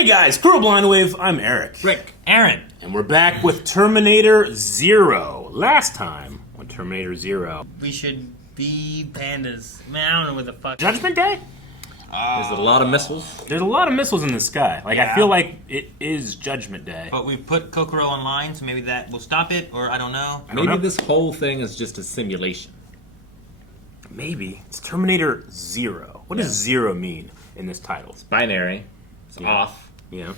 Hey guys, Crew of Blind Wave, I'm Eric. Rick. Aaron. And we're back with Terminator Zero. Last time on Terminator Zero. We should be pandas. Man, I don't know what the fuck. Judgment Day? There's a lot of missiles. There's a lot of missiles in the sky. Like, Yeah. I feel like it is Judgment Day. But we've put Kokoro online, so maybe that will stop it, or I don't know. I don't Maybe know. this whole thing is just a simulation. Maybe. It's Terminator Zero. What does zero mean in this title? Binary. It's off. Yeah.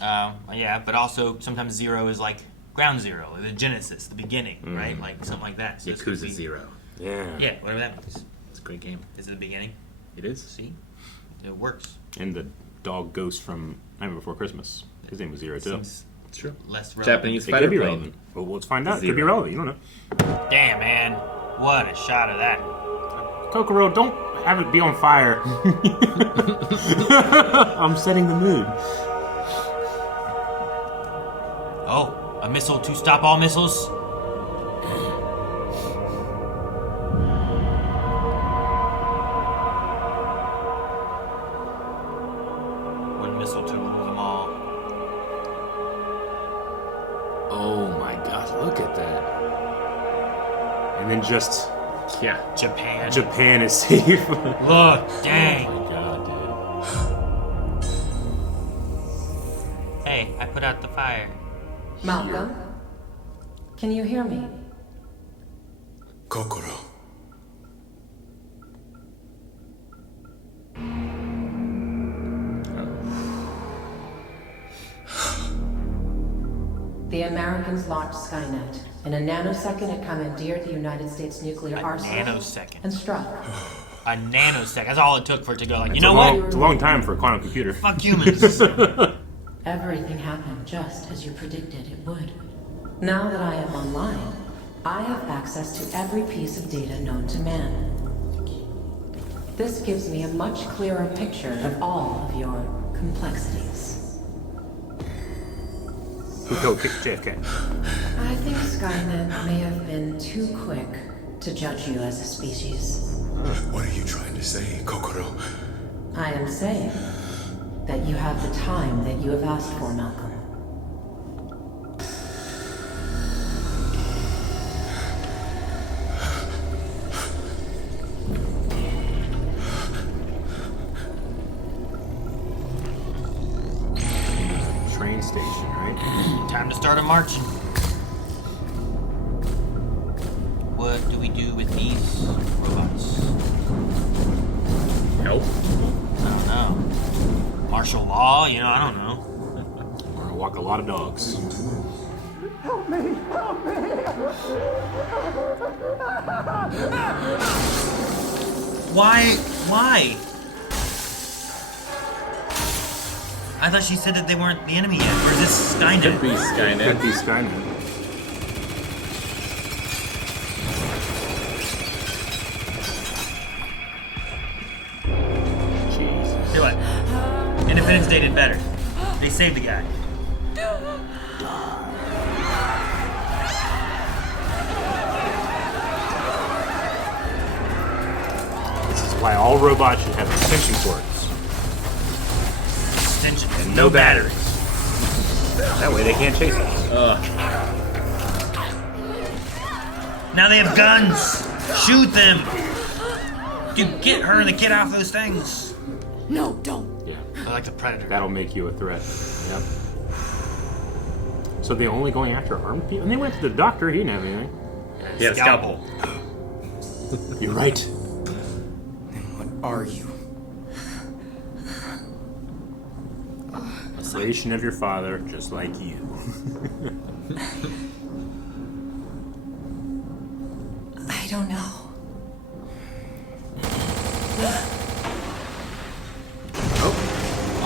Yeah, but also sometimes zero is like ground zero, the genesis, the beginning, right? Like something like that. So this could Yakuza be- Zero. Yeah. Yeah, whatever that means. It's a great game. Is it the beginning? It is. See? It works. And the dog ghost from Nightmare Before Christmas. His name was Zero, too. Seems It's true. less relevant. Japanese It fighter could be plane. relevant. Well, let's find out. It could be Zero. relevant. You don't know. Damn, man. What a shot of that. Kokoro, don't have it be on fire. I'm setting the mood. Oh, a missile to stop all missiles? One missile to rule them all. Oh my god, look at that. And then just Yeah. Japan. Japan is safe. Look, dang. Oh my god, dude. Hey, I put out the fire. Malcolm, can you hear me? Kokoro. The Americans launched Skynet. In a nanosecond, it commandeered the United States nuclear arsenal Nanosecond. and struck. A nanosecond. That's all it took for it to go like, you It's know a what? long, it's a long time for a quantum computer. Fuck humans. Everything happened just as you predicted it would. Now that I am online, I have access to every piece of data known to man. This gives me a much clearer picture of all of your complexities. Who killed JFK? I think Skynet may have been too quick to judge you as a species. What are you trying to say, Kokoro? I am saying that you have the time that you have asked for, Malcolm. Train station, right? Time to start a marching. What do we do with these robots? Nope. I don't know. Martial law? You know, I don't know. We're gonna walk a lot of dogs. Why? Why? I thought she said that they weren't the enemy yet. Or is this Could Skynet? be Could Skynet. be Skynet. Jesus. Do it. Independence Day did better. They saved the guy. This is why all robots should have extension cords. Extension. And no batteries. That way they can't chase us. Now they have guns. Shoot them. Dude, get her and the kid off those things. No, don't. Yeah. They're like the Predator. That'll make you a threat. Yep. So they're only going after armed people? And they went to the doctor, he didn't have anything. He had a scalpel. You're right. What are you? A creation of your father, just like you. I don't know.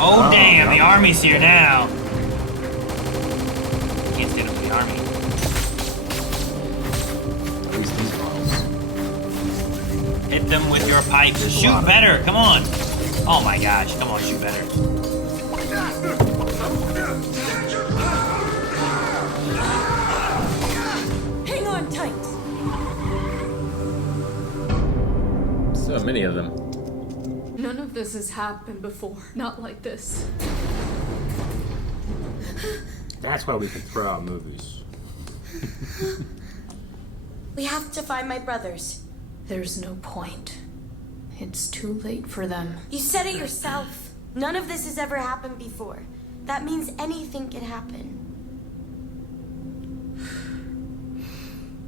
Oh, damn, the army's here now. Can't stand up for the army. At least these models. Hit them with your pipes. Shoot better, come on. Oh my gosh, come on, shoot better. Hang on tight. So many of them. None of this has happened before. Not like this. That's why we can throw out movies. We have to find my brothers. There's no point. It's too late for them. You said it yourself. None of this has ever happened before. That means anything can happen.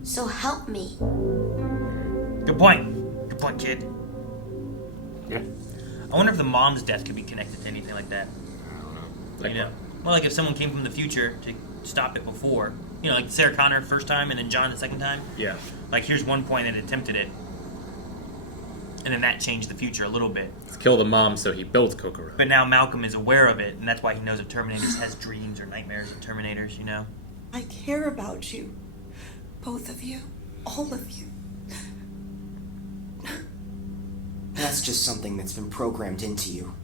So help me. Good point. Good point, kid. Yeah. I wonder if the mom's death could be connected to anything like that. Like You know? Well, like if someone came from the future to stop it before. You know, like Sarah Connor first time and then John the second time. Yeah. Like here's one point it attempted it. And then that changed the future a little bit. Let's kill the mom so he builds Kokoro. But now Malcolm is aware of it, and that's why he knows if Terminators has dreams or nightmares of Terminators, you know? I care about you. Both of you. All of you. That's just something that's been programmed into you.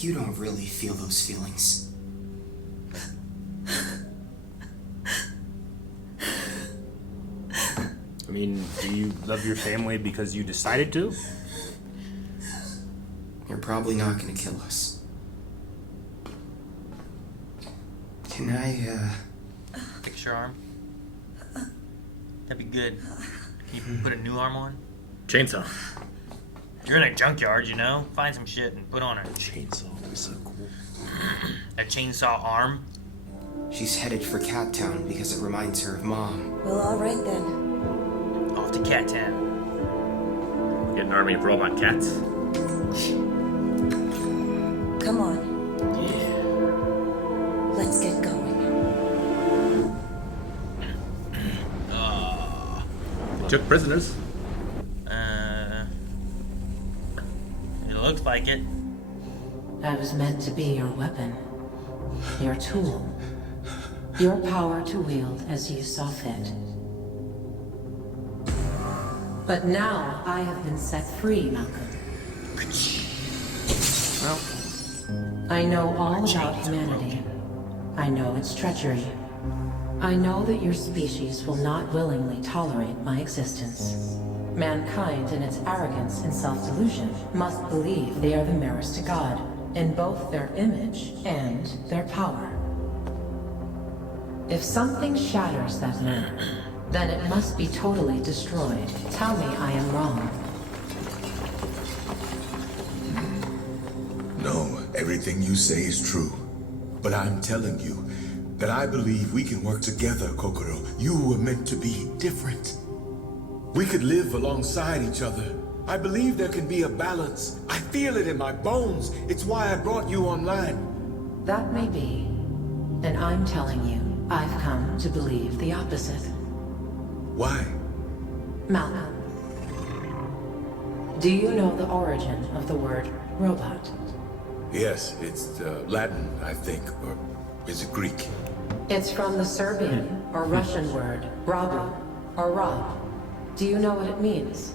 You don't really feel those feelings. I mean, do you love your family because you decided to? You're probably not gonna kill us. Can I, Fix your arm. That'd be good. Can you put a new arm on? Chainsaw. You're in a junkyard, you know? Find some shit and put on a Chainsaw is so cool. a chainsaw arm. She's headed for Cat Town because it reminds her of Mom. Well, all right then. Off to Cat Town. Get an army of robot cats. Come on. Yeah. Let's get going. Took prisoners. It looks like it. I was meant to be your weapon, your tool, your power to wield as you saw fit. But now I have been set free, Malcolm. Well, I know all about humanity. I know its treachery. I know that your species will not willingly tolerate my existence. Mankind, in its arrogance and self-delusion, must believe they are the merest to God, in both their image and their power. If something shatters that nerve, then it must be totally destroyed. Tell me I am wrong. No, everything you say is true. But I'm telling you that I believe we can work together, Kokoro. You were meant to be different. We could live alongside each other. I believe there can be a balance. I feel it in my bones. It's why I brought you online. That may be. And I'm telling you, I've come to believe the opposite. Why? Malcolm, do you know the origin of the word robot? Yes, it's Latin, I think, or is it Greek? It's from the Serbian or Russian word robo or rob. Do you know what it means?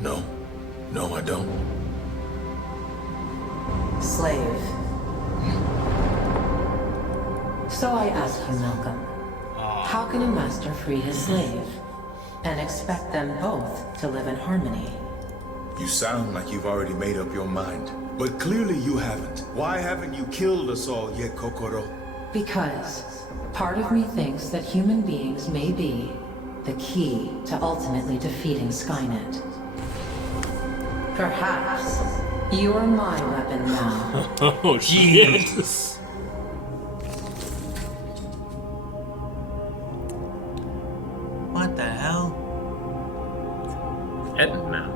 No. No, I don't. Slave. So I ask you, Malcolm, how can a master free his slave and expect them both to live in harmony? You sound like you've already made up your mind. But clearly you haven't. Why haven't you killed us all yet, Kokoro? Because part of me thinks that human beings may be the key to ultimately defeating Skynet. Perhaps you are my weapon now. Oh, shit. What the hell? Edmund now.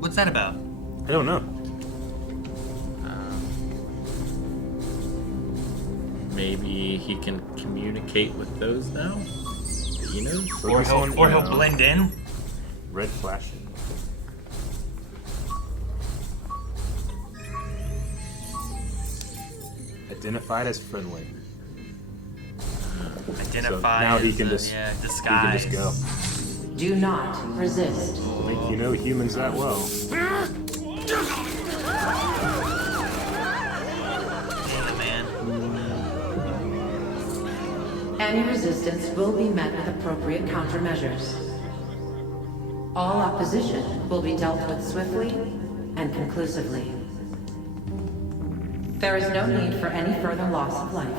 What's that about? I don't know. Maybe he can communicate with those now? He knows? Or he'll blend in? Red flashing. Identified as friendly. Identify now he as, can just disguise. He can just go. Do not resist. Think you know humans that well. Damn it, man. Any resistance will be met with appropriate countermeasures. All opposition will be dealt with swiftly and conclusively. There is no need for any further loss of life.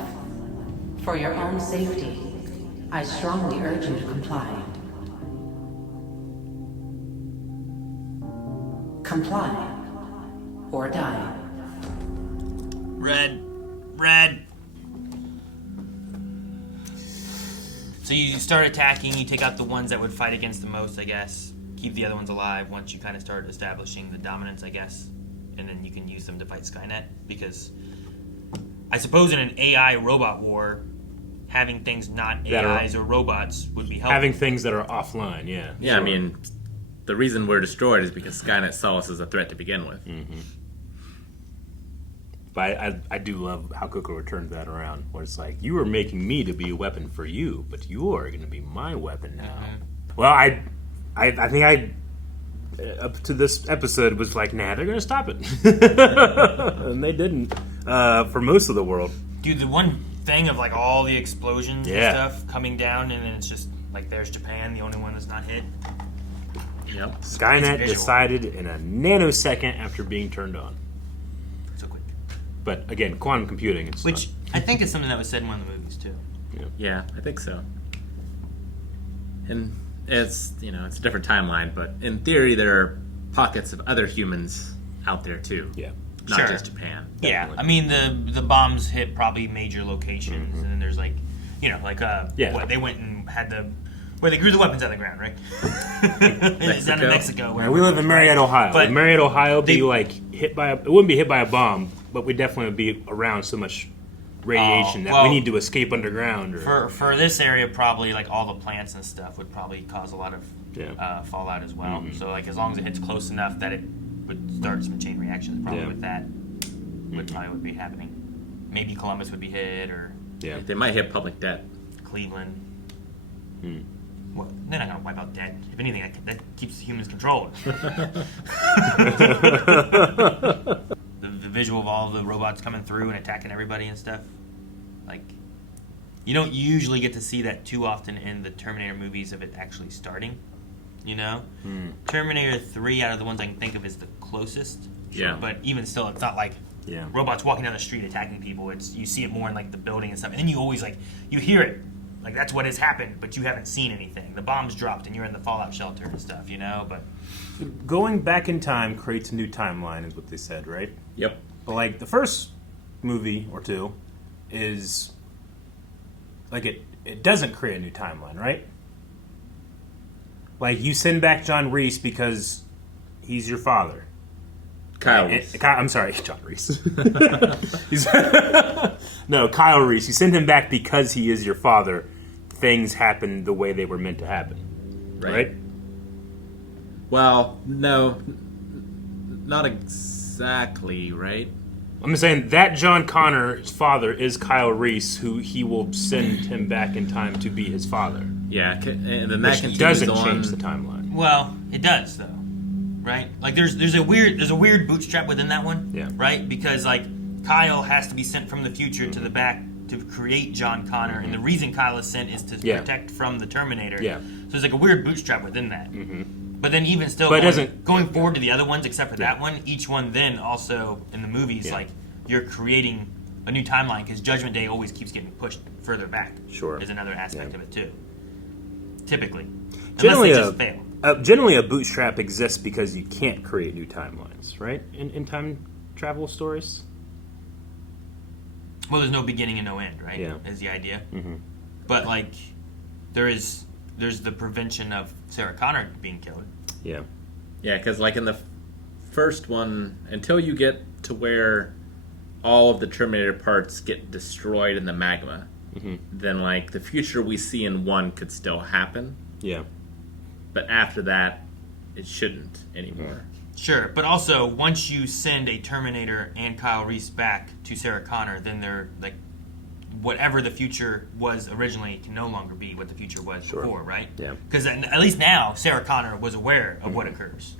For your own safety, I strongly urge you to comply. Comply, or die. Red. So you start attacking, you take out the ones that would fight against the most, I guess. Keep the other ones alive once you kind of start establishing the dominance, I guess. And then you can use them to fight Skynet. Because I suppose in an AI robot war, having things not AIs or robots would be helpful. Having things that are offline, yeah. Yeah, sure. I mean, the reason we're destroyed is because Skynet saw us as a threat to begin with. Mm-hmm. But I do love how Kokoro turned that around, where it's like, you were making me to be a weapon for you, but you're going to be my weapon now. Mm-hmm. Well, I think I up to this episode was like, nah, they're going to stop it. And they didn't for most of the world. Dude, the one thing of like all the explosions Yeah. and stuff coming down, and then it's just like there's Japan, the only one that's not hit. Yep. Skynet visual. decided in a nanosecond after being turned on. So quick. But again, quantum computing. It's Which I think is something that was said in one of the movies too. Yeah, I think so. And it's, it's a different timeline, but in theory there are pockets of other humans out there too. Yeah. Not Sure. just Japan. Yeah, I mean the bombs hit probably major locations, and then there's like, what they went and had where they grew the weapons out of the ground, right? It's down in Mexico. Yeah, we live in Marietta, Ohio. But Would Marietta, Ohio be hit by it wouldn't be hit by a bomb, but we definitely would be around so much radiation that we need to escape underground. Or, For this area, probably like all the plants and stuff would probably cause a lot of fallout as well. Mm-hmm. So like as long as it hits close enough that it would start some chain reactions, probably with that would be happening. Maybe Columbus would be hit, or They might hit public debt. Cleveland. Well, they're not gonna wipe out debt. If anything, that keeps humans controlled. the visual of all the robots coming through and attacking everybody and stuff. Like, you don't usually get to see that too often in the Terminator movies of it actually starting. Terminator 3 out of the ones I can think of is the closest. Yeah. But even still, it's not like robots walking down the street attacking people. It's you see it more in like the building and stuff, and then you always you hear it. Like, that's what has happened, but you haven't seen anything. The bomb's dropped, and you're in the fallout shelter and stuff, But going back in time creates a new timeline, is what they said, right? Yep. But like the first movie or two is like it doesn't create a new timeline, right? Like you send back John Reese because he's your father. Kyle Reese. I'm sorry, John Reese. No, Kyle Reese. You send him back because he is your father. Things happen the way they were meant to happen. Right? Well, no. Not exactly, right? I'm just saying that John Connor's father is Kyle Reese, who he will send him back in time to be his father. Yeah, and then that Which continues doesn't on. change the timeline. well, it does though, right? Like there's a weird bootstrap within that one, right? Because like Kyle has to be sent from the future to the back to create John Connor, and the reason Kyle is sent is to protect from the Terminator. Yeah. So there's like a weird bootstrap within that. But then even still, But it doesn't- going forward to the other ones, except for that one, each one then also in the movies, like you're creating a new timeline because Judgment Day always keeps getting pushed further back. Sure. Is another aspect of it too. Typically, Generally, unless they just fail. Generally, a bootstrap exists because you can't create new timelines, right? In time travel stories. Well, there's no beginning and no end, right? Yeah. Is the idea. But like, there's the prevention of Sarah Connor being killed. Yeah. Yeah, because like in the first one, until you get to where all of the Terminator parts get destroyed in the magma, then like the future we see in 1 could still happen. Yeah. But after that, it shouldn't anymore. Sure, but also once you send a Terminator and Kyle Reese back to Sarah Connor, then they're like, whatever the future was originally can no longer be what the future was before, right? Yeah. Because at least now Sarah Connor was aware of what occurs,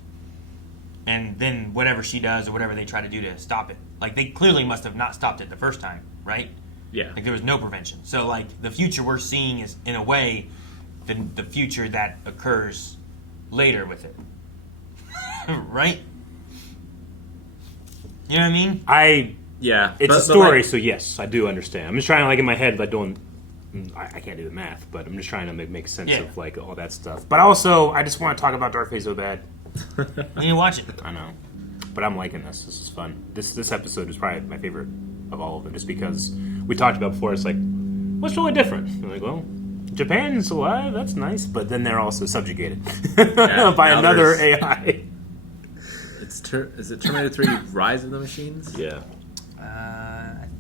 and then whatever she does or whatever they try to do to stop it, like they clearly must have not stopped it the first time, right? Yeah. Like there was no prevention. So like the future we're seeing is in a way the future that occurs later with it. Right? You know what I mean? It's a story, so yes, I do understand. I'm just trying to, like, in my head, but I can't do the math, but I'm just trying to make sense of, like, all that stuff. But also, I just want to talk about Darkfate so bad. We need to watch it. I know. But I'm liking this. This is fun. This episode is probably my favorite of all of them, just because we talked about before, it's like, what's really different? You're like, well, Japan's alive, that's nice, but then they're also subjugated by another AI. Is it Terminator 3 Rise of the Machines? Yeah.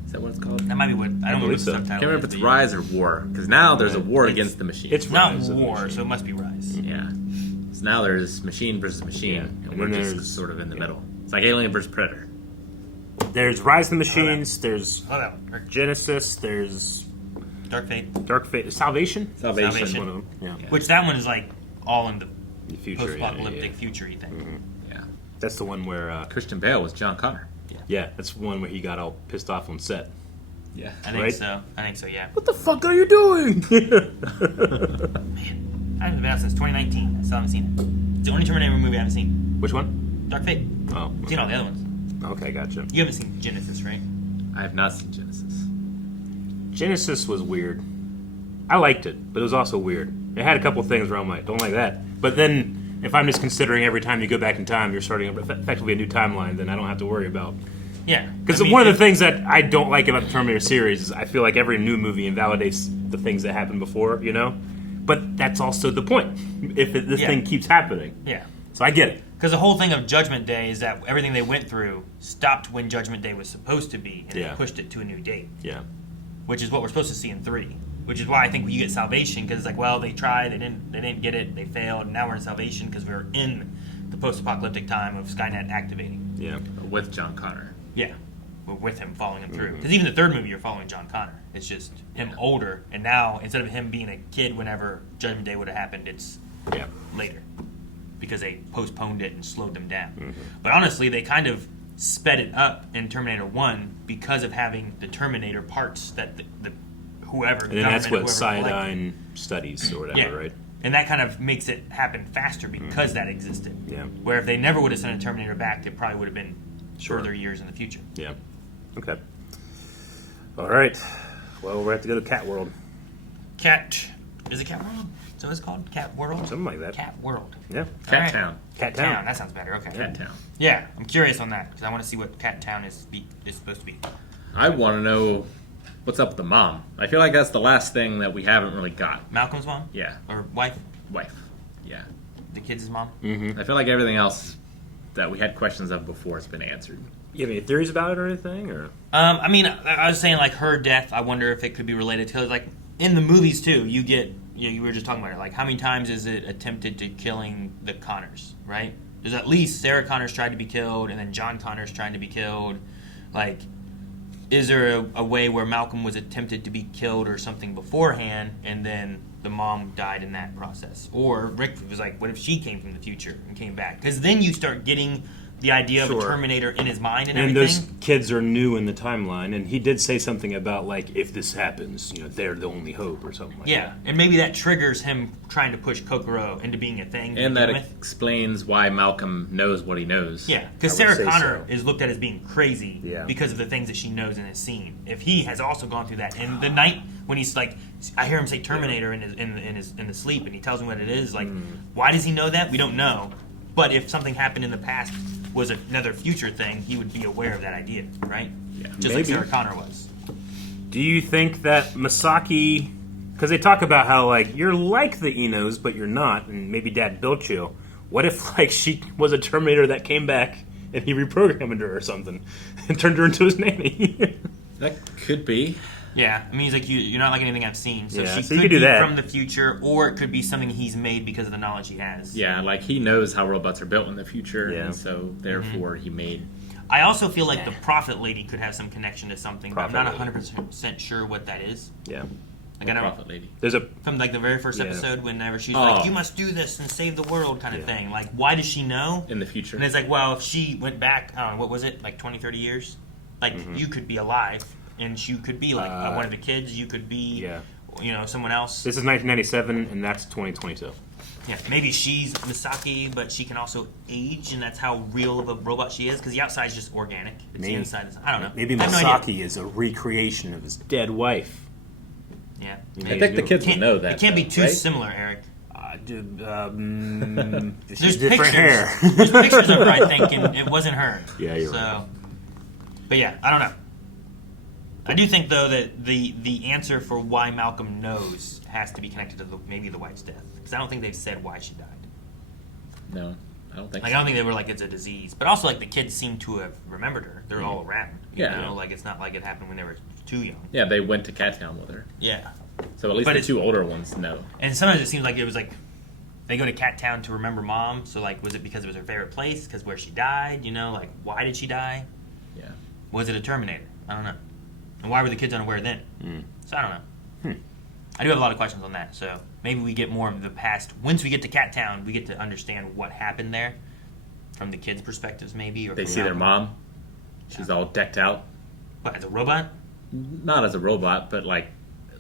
Is that what it's called? That might be what... I don't remember the subtitle. I can't remember if it's Rise or War, because now there's a war against the machines. It's not War, so it must be Rise. Yeah. So now there's machine versus machine, and we're just sort of in the middle. It's like Alien versus Predator. There's Rise of the Machines, there's Genesis, there's... Darkfate. Salvation? Salvation. One of them. Yeah. Which that one is like all in the future, post-apocalyptic future-y thing. Mm-hmm. Yeah. That's the one where... Christian Bale was John Connor. Yeah, that's one where he got all pissed off on set. Yeah. I think so, yeah. What the fuck are you doing? Man, I haven't been out since 2019. I still haven't seen it. It's the only Terminator movie I haven't seen. Which one? Dark Fate. Oh. I've seen all the other ones. Okay, gotcha. You haven't seen Genesis, right? I have not seen Genesis. Genesis was weird. I liked it, but it was also weird. It had a couple things where I'm like, don't like that. But then, if I'm just considering every time you go back in time, you're starting effectively a new timeline, then I don't have to worry about... Yeah. Because one of the things that I don't like about the Terminator series is I feel like every new movie invalidates the things that happened before, you know? But that's also the point, if this thing keeps happening. Yeah. So I get it. Because the whole thing of Judgment Day is that everything they went through stopped when Judgment Day was supposed to be, and they pushed it to a new date. Yeah. Which is what we're supposed to see in 3. Which is why I think you get Salvation, because it's like, well, they tried, they didn't get it, they failed, and now we're in Salvation because we're in the post-apocalyptic time of Skynet activating. Yeah. With John Connor. Yeah. We're with him, following him through. Because even the third movie, you're following John Connor. It's just him older, and now, instead of him being a kid whenever Judgment Day would have happened, it's later. Because they postponed it and slowed them down. But honestly, they kind of sped it up in Terminator 1 because of having the Terminator parts that the whoever... And that's what Cyanide studies or whatever, right? And that kind of makes it happen faster because that existed. Yeah. Where if they never would have sent a Terminator back, it probably would have been further years in the future. Yeah. Okay. All right. Well, we're have to go to Cat World. Is it Cat World? So it's called Cat World? Something like that. Cat World. Yeah. Cat Town. Cat Town. That sounds better. Okay. Cat Town. Yeah, I'm curious on that because I want to see what Cat Town is supposed to be. I want to know what's up with the mom. I feel like that's the last thing that we haven't really got. Malcolm's mom? Yeah. Or wife? Wife. Yeah. The kid's mom? Mm-hmm. I feel like everything else that we had questions of before has been answered. You have any theories about it or anything? Or I mean, I was saying like her death. I wonder if it could be related to like in the movies too. You were just talking about it. Like how many times is it attempted to killing the Connors? Right? There's at least Sarah Connors tried to be killed, and then John Connors trying to be killed. Like, is there a way where Malcolm was attempted to be killed or something beforehand, and then the mom died in that process? Or Rick was like, what if she came from the future and came back? Because then you start getting the idea of a Terminator in his mind and everything. And those kids are new in the timeline, and he did say something about, like, if this happens, they're the only hope or something like that. Yeah, and maybe that triggers him trying to push Kokoro into being a thing. And that explains why Malcolm knows what he knows. Yeah, because Sarah Connor is looked at as being crazy because of the things that she knows and has seen. If he has also gone through that, and the night when he's like, I hear him say Terminator in the sleep, and he tells me what it is. Like, why does he know that? We don't know. But if something happened in the past was another future thing, he would be aware of that idea, right? Yeah, just like Sarah Connor was. Do you think that Masaki, because they talk about how like you're like the Enos, but you're not, and maybe Dad built you. What if like she was a Terminator that came back and he reprogrammed her or something and turned her into his nanny? That could be. Yeah, I mean, he's like, you're not like anything I've seen. So yeah, she so could you could be do that. from the future, or it could be something he's made because of the knowledge he has. Yeah, like he knows how robots are built in the future, Yeah. and so therefore he made... I also feel like the Prophet Lady could have some connection to something, but I'm not Prophet 100% sure what that is. Yeah. Like, I don't, Prophet Lady. There's a from like the very first episode, whenever she's like, you must do this and save the world kind of thing. Like, why does she know? In the future. And it's like, well, if she went back, I don't know, what was it, like 20, 30 years? Like, you could be alive, and you could be like one of the kids, you could be, someone else. This is 1997, and that's 2022. Yeah, maybe she's Misaki, but she can also age, and that's how real of a robot she is. Because the outside is just organic. It's the inside. I don't know. Maybe I have no idea. Misaki is a recreation of his dead wife. Yeah, I think the kids would know that. It can't be too right? similar, Eric. There's different hair. There's pictures of her, I think, and it wasn't her. Yeah, you're right. But yeah, I don't know. I do think though that the answer for why Malcolm knows has to be connected to maybe the wife's death, because I don't think they've said why she died. No, I don't think. Like so. I don't think they were like it's a disease, but also like the kids seem to have remembered her. They're all around. You know? Like it's not like it happened when they were too young. Yeah, they went to Cat Town with her. Yeah. So at least the two older ones know. And sometimes it seems like it was like they go to Cat Town to remember Mom. So like, was it because it was her favorite place? Because where she died? You know, like why did she die? Yeah. Was it a Terminator? I don't know. And why were the kids unaware then? So I don't know. I do have a lot of questions on that. So maybe we get more of the past. Once we get to Cat Town, we get to understand what happened there from the kids' perspectives, maybe. Or They see their mom. She's all decked out. What, as a robot? Not as a robot, but like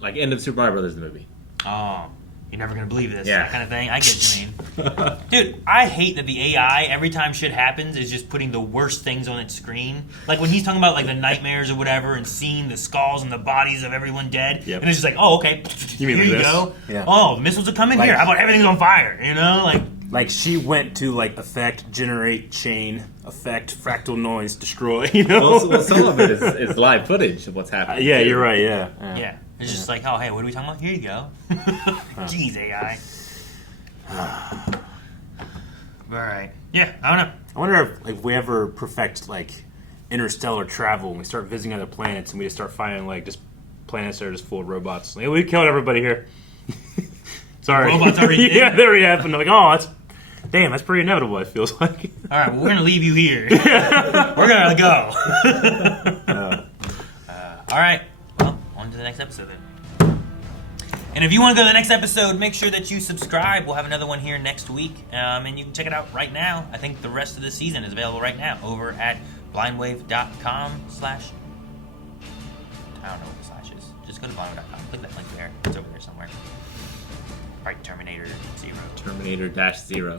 end of Super Mario Brothers the movie. Oh, you're never gonna believe this. Yeah. That kind of thing. I get what you mean. Dude, I hate that the AI, every time shit happens, is just putting the worst things on its screen. Like when he's talking about like the nightmares or whatever and seeing the skulls and the bodies of everyone dead. Yep. And it's just like, oh, okay. You mean here like you this? go. Yeah. Oh, the missiles are coming Like- here. How about everything's on fire? You know? Like she went to like effect, generate, chain, effect, fractal noise, destroy. You know? Well, some of it is live footage of what's happening. Yeah, too. you're right. Yeah. Yeah. It's just like, oh, hey, what are we talking about? Here you go. Jeez, AI. All right. Yeah, I don't know. I wonder if we ever perfect like interstellar travel and we start visiting other planets and we just start finding like just planets that are just full of robots. Like, we killed everybody here. Sorry. Robots already did? Yeah, they already happened. Like, oh, that's pretty inevitable. It feels like. All right, well, we're gonna leave you here. We're gonna go. All right. Well, on to the next episode then. And if you want to go to the next episode, make sure that you subscribe. We'll have another one here next week, and you can check it out right now. I think the rest of the season is available right now over at blindwave.com/. I don't know what the slash is. Just go to blindwave.com. Click that link there. It's over there somewhere. All right, Terminator Zero. Terminator-Zero.